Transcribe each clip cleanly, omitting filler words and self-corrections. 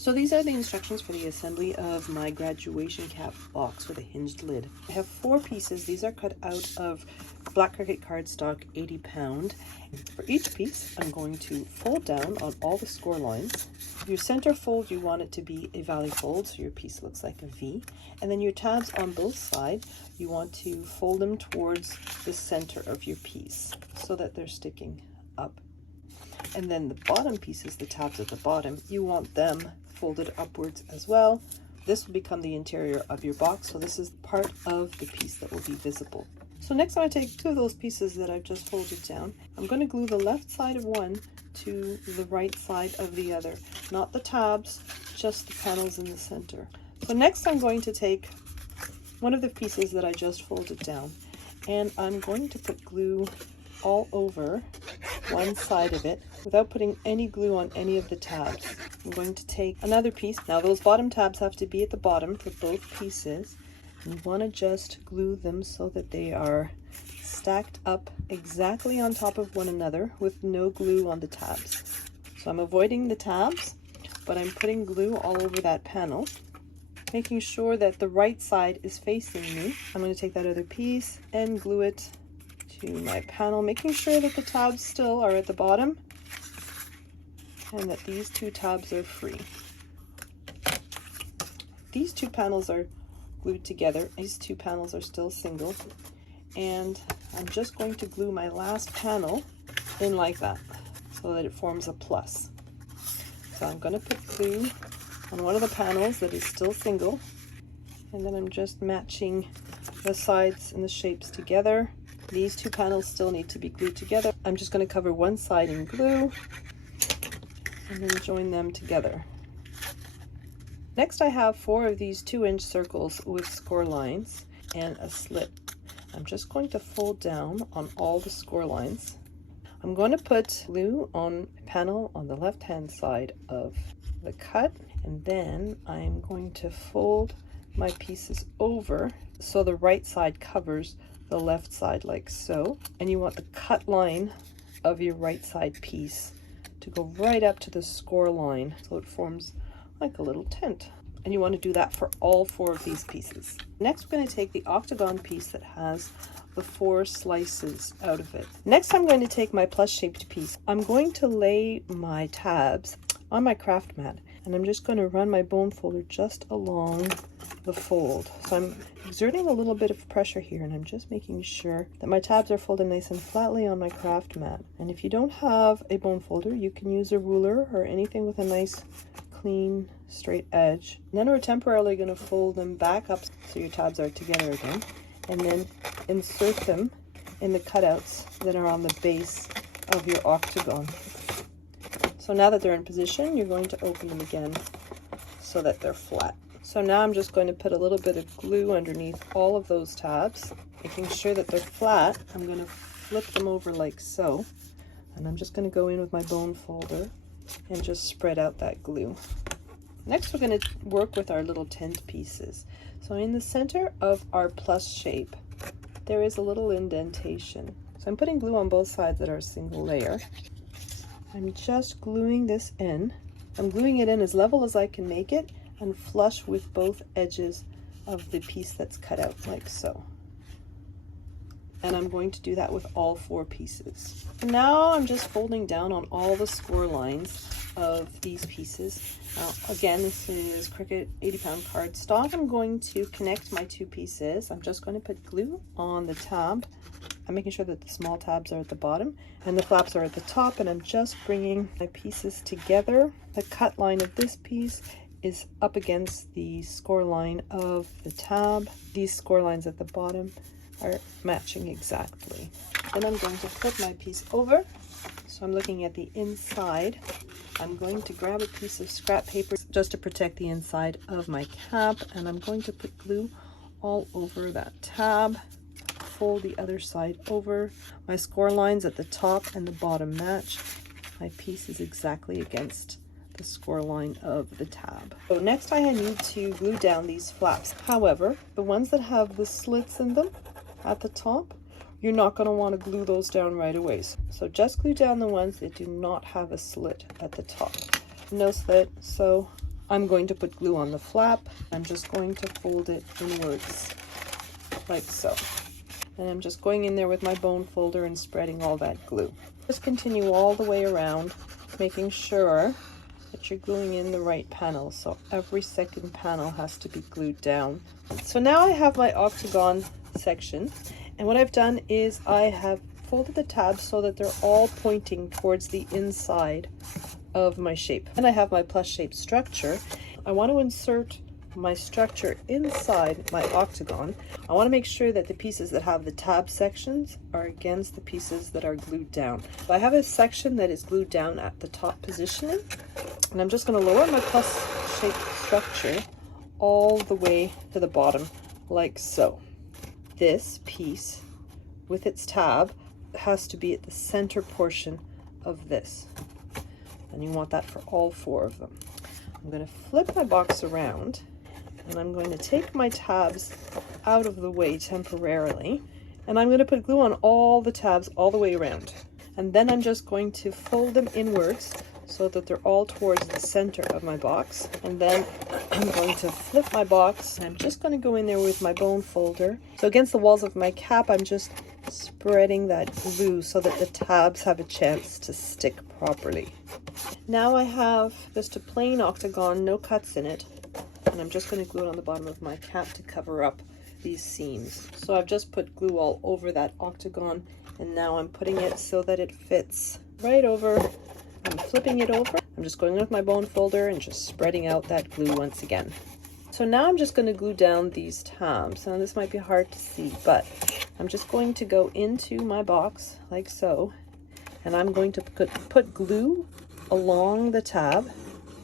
So these are the instructions for the assembly of my graduation cap box with a hinged lid. I have 4 pieces. These are cut out of black cricket cardstock, 80 pound. For each piece, I'm going to fold down on all the score lines. Your center fold, you want it to be a valley fold, so your piece looks like a V. And then your tabs on both sides, you want to fold them towards the center of your piece so that they're sticking up. And then the bottom pieces, the tabs at the bottom, you want them folded upwards as well. This will become the interior of your box, so this is part of the piece that will be visible. So next I'm going to take 2 of those pieces that I've just folded down. I'm going to glue the left side of one to the right side of the other, not the tabs, just the panels in the center. So next I'm going to take one of the pieces that I just folded down, and I'm going to put glue all over one side of it without putting any glue on any of the tabs. I'm going to take another piece. Now those bottom tabs have to be at the bottom for both pieces. You want to just glue them so that they are stacked up exactly on top of one another with no glue on the tabs. So I'm avoiding the tabs, but I'm putting glue all over that panel, making sure that the right side is facing me. I'm going to take that other piece and glue it to my panel, making sure that the tabs still are at the bottom and that these 2 tabs are free. These 2 panels are glued together. These 2 panels are still single, and I'm just going to glue my last panel in like that so that it forms a plus. So I'm going to put glue on one of the panels that is still single, and then I'm just matching the sides and the shapes together. These 2 panels still need to be glued together. I'm just going to cover one side in glue and then join them together. Next I have 4 of these 2-inch circles with score lines and a slit. I'm just going to fold down on all the score lines. I'm going to put glue on a panel on the left hand side of the cut, and then I'm going to fold my pieces over so the right side covers the left side like so, and you want the cut line of your right side piece to go right up to the score line so it forms like a little tent. And you want to do that for all 4 of these pieces. Next we're going to take the octagon piece that has the 4 slices out of it. Next I'm going to take my plus shaped piece. I'm going to lay my tabs on my craft mat, and I'm just going to run my bone folder just along the fold. So I'm exerting a little bit of pressure here, and I'm just making sure that my tabs are folded nice and flatly on my craft mat. And if you don't have a bone folder, you can use a ruler or anything with a nice clean straight edge. And then we're temporarily going to fold them back up so your tabs are together again, and then insert them in the cutouts that are on the base of your octagon. So now that they're in position, you're going to open them again so that they're flat. So now I'm just going to put a little bit of glue underneath all of those tabs, making sure that they're flat. I'm going to flip them over like so, and I'm just going to go in with my bone folder and just spread out that glue. Next we're going to work with our little tent pieces. So in the center of our plus shape, there is a little indentation. So I'm putting glue on both sides that are a single layer. I'm just gluing this in. I'm gluing it in as level as I can make it and flush with both edges of the piece that's cut out like so. And I'm going to do that with all 4 pieces. Now I'm just folding down on all the score lines of these pieces. Now again, this is Cricut 80 pound cardstock. I'm going to connect my 2 pieces. I'm just going to put glue on the tab. I'm making sure that the small tabs are at the bottom and the flaps are at the top, and I'm just bringing my pieces together. The cut line of this piece is up against the score line of the tab. These score lines at the bottom are matching exactly. Then I'm going to flip my piece over. So I'm looking at the inside. I'm going to grab a piece of scrap paper just to protect the inside of my cap, and I'm going to put glue all over that tab. Fold the other side over. My score lines at the top and the bottom match. My piece is exactly against the score line of the tab. So next I need to glue down these flaps. However, the ones that have the slits in them at the top, you're not going to want to glue those down right away. So just glue down the ones that do not have a slit at the top. No slit, so I'm going to put glue on the flap. I'm just going to fold it inwards like so. And I'm just going in there with my bone folder and spreading all that glue. Just continue all the way around, making sure that you're gluing in the right panel. So every second panel has to be glued down. So now I have my octagon section, and what I've done is I have folded the tabs so that they're all pointing towards the inside of my shape. And I have my plus shape structure. I want to insert my structure inside my octagon. I want to make sure that the pieces that have the tab sections are against the pieces that are glued down. So I have a section that is glued down at the top positioning, and I'm just going to lower my plus shape structure all the way to the bottom like so. This piece with its tab has to be at the center portion of this, and you want that for all 4 of them. I'm going to flip my box around, and I'm going to take my tabs out of the way temporarily, and I'm going to put glue on all the tabs all the way around. And then I'm just going to fold them inwards so that they're all towards the center of my box. And then I'm going to flip my box, and I'm just going to go in there with my bone folder. So against the walls of my cap, I'm just spreading that glue so that the tabs have a chance to stick properly. Now I have just a plain octagon, no cuts in it, and I'm just going to glue it on the bottom of my cap to cover up these seams. So I've just put glue all over that octagon, and now I'm putting it so that it fits right over. I'm flipping it over. I'm just going with my bone folder and just spreading out that glue once again. So now I'm just going to glue down these tabs. Now this might be hard to see, but I'm just going to go into my box like so, and I'm going to put glue along the tab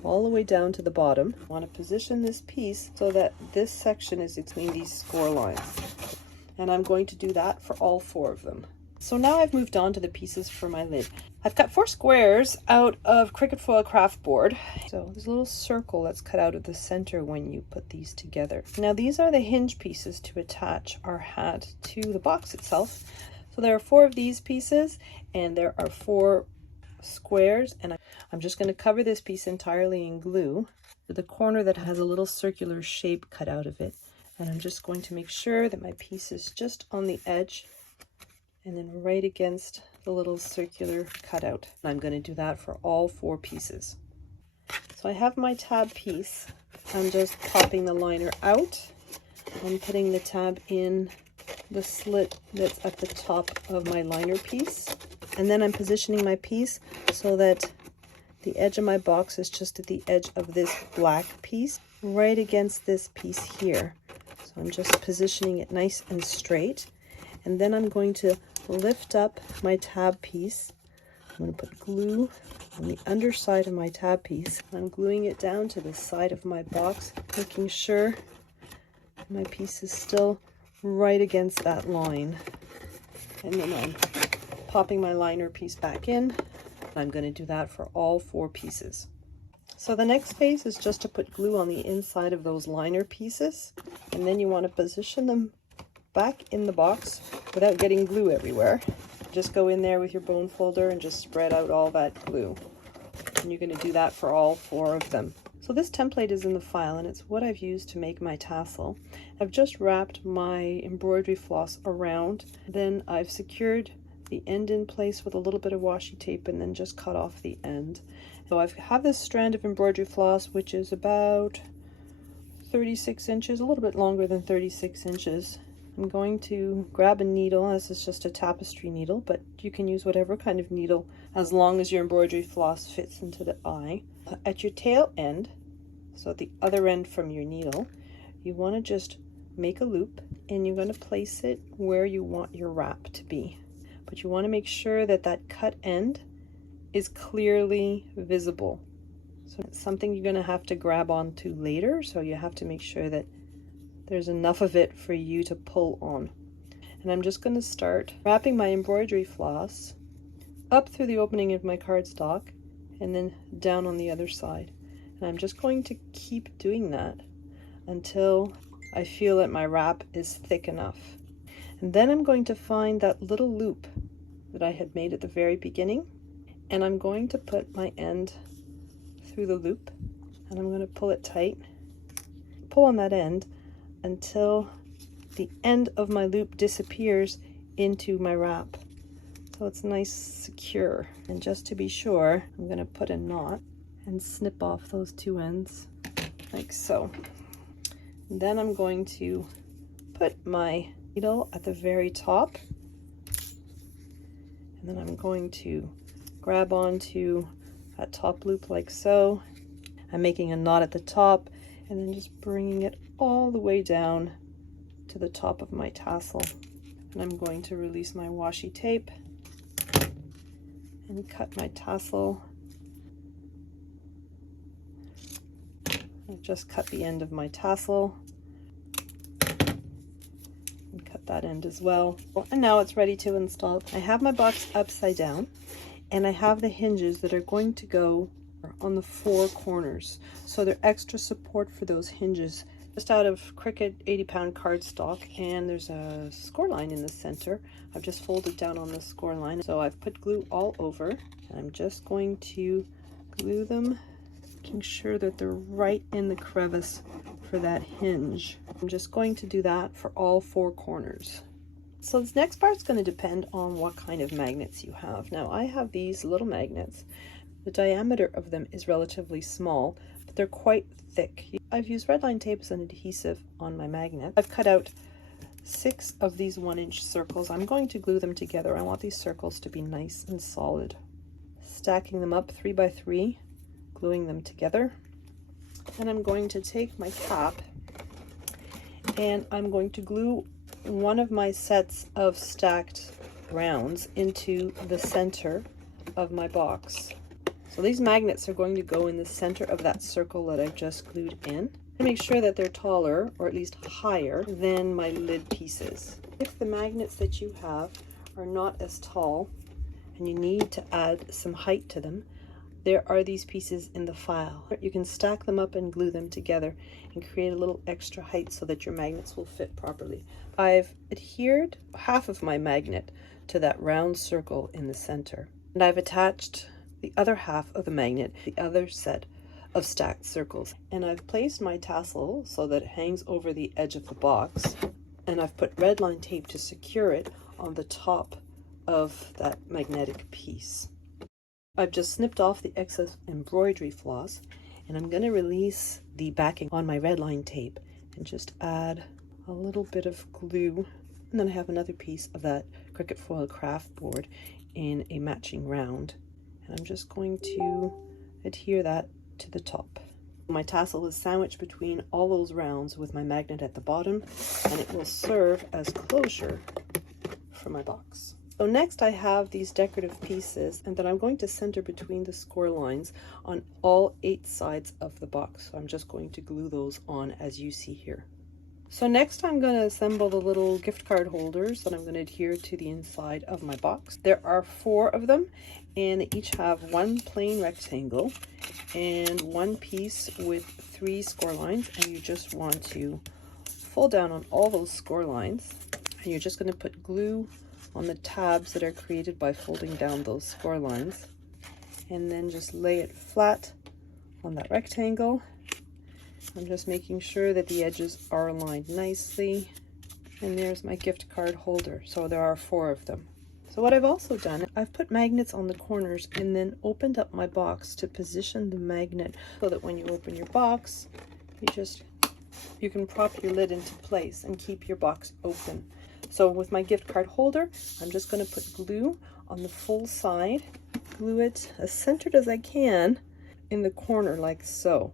all the way down to the bottom. I want to position this piece so that this section is between these score lines, and I'm going to do that for all 4 of them. So now I've moved on to the pieces for my lid. I've cut 4 squares out of cricket foil craft board. So there's a little circle that's cut out of the center when you put these together. Now these are the hinge pieces to attach our hat to the box itself. So there are 4 of these pieces, and there are 4 squares, and I'm just going to cover this piece entirely in glue to the corner that has a little circular shape cut out of it. And I'm just going to make sure that my piece is just on the edge and then right against the little circular cutout. I'm going to do that for all 4 pieces. So I have my tab piece. I'm just popping the liner out. I'm putting the tab in the slit that's at the top of my liner piece. And then I'm positioning my piece so that the edge of my box is just at the edge of this black piece, right against this piece here. So I'm just positioning it nice and straight. And then I'm going to lift up my tab piece. I'm going to put glue on the underside of my tab piece. I'm gluing it down to the side of my box, making sure my piece is still right against that line. And then I'm popping my liner piece back in. I'm going to do that for all 4 pieces. So the next phase is just to put glue on the inside of those liner pieces, and then you want to position them back in the box without getting glue everywhere. Just go in there with your bone folder and just spread out all that glue. And you're going to do that for all 4 of them. So this template is in the file, and it's what I've used to make my tassel. I've just wrapped my embroidery floss around, then I've secured the end in place with a little bit of washi tape, and then just cut off the end. So I have this strand of embroidery floss, which is about 36 inches, a little bit longer than 36 inches. I'm going to grab a needle. This is just a tapestry needle, but you can use whatever kind of needle as long as your embroidery floss fits into the eye. At your tail end, so at the other end from your needle, you want to just make a loop, and you're going to place it where you want your wrap to be. But you want to make sure that that cut end is clearly visible. So it's something you're going to have to grab onto later, so you have to make sure that there's enough of it for you to pull on. And I'm just going to start wrapping my embroidery floss up through the opening of my cardstock and then down on the other side. And I'm just going to keep doing that until I feel that my wrap is thick enough. And then I'm going to find that little loop that I had made at the very beginning, and I'm going to put my end through the loop, and I'm going to pull it tight. Pull on that end until the end of my loop disappears into my wrap. So it's nice, secure. And just to be sure, I'm going to put a knot and snip off those two ends like so. And then I'm going to put my needle at the very top, and then I'm going to grab onto that top loop like so. I'm making a knot at the top and then just bringing it all the way down to the top of my tassel. And I'm going to release my washi tape and cut my tassel. I've just cut the end of my tassel and cut that end as well. And now it's ready to install. I have my box upside down, and I have the hinges that are going to go on the 4 corners. So they're extra support for those hinges. Just out of Cricut 80-pound cardstock, and there's a score line in the center. I've just folded down on the score line. So I've put glue all over, and I'm just going to glue them, making sure that they're right in the crevice for that hinge. I'm just going to do that for all 4 corners. So this next part's going to depend on what kind of magnets you have. Now I have these little magnets. The diameter of them is relatively small, but they're quite thick. I've used red line tape as an adhesive on my magnet. I've cut out 6 of these 1-inch circles. I'm going to glue them together. I want these circles to be nice and solid. Stacking them up 3 by 3, gluing them together. And I'm going to take my cap and I'm going to glue one of my sets of stacked rounds into the center of my box. So these magnets are going to go in the center of that circle that I've just glued in. Make sure that they're taller, or at least higher, than my lid pieces. If the magnets that you have are not as tall and you need to add some height to them, there are these pieces in the file. You can stack them up and glue them together and create a little extra height so that your magnets will fit properly. I've adhered half of my magnet to that round circle in the center, and I've attached the other half of the magnet, the other set of stacked circles. And I've placed my tassel so that it hangs over the edge of the box, and I've put red line tape to secure it on the top of that magnetic piece. I've just snipped off the excess embroidery floss, and I'm going to release the backing on my red line tape and just add a little bit of glue. And then I have another piece of that Cricut foil craft board in a matching round, and I'm just going to adhere that to the top. My tassel is sandwiched between all those rounds with my magnet at the bottom, and it will serve as closure for my box. So next I have these decorative pieces, and then I'm going to center between the score lines on all 8 sides of the box. So I'm just going to glue those on as you see here. So next I'm going to assemble the little gift card holders that I'm going to adhere to the inside of my box. There are 4 of them, and they each have 1 plain rectangle and 1 piece with 3 score lines, and you just want to fold down on all those score lines, and you're just going to put glue on the tabs that are created by folding down those score lines, and then just lay it flat on that rectangle. I'm just making sure that the edges are aligned nicely, and there's my gift card holder. So there are 4 of them. So what I've also done, I've put magnets on the corners and then opened up my box to position the magnet so that when you open your box, you can prop your lid into place and keep your box open. So with my gift card holder, I'm just going to put glue on the full side, glue it as centered as I can in the corner like so.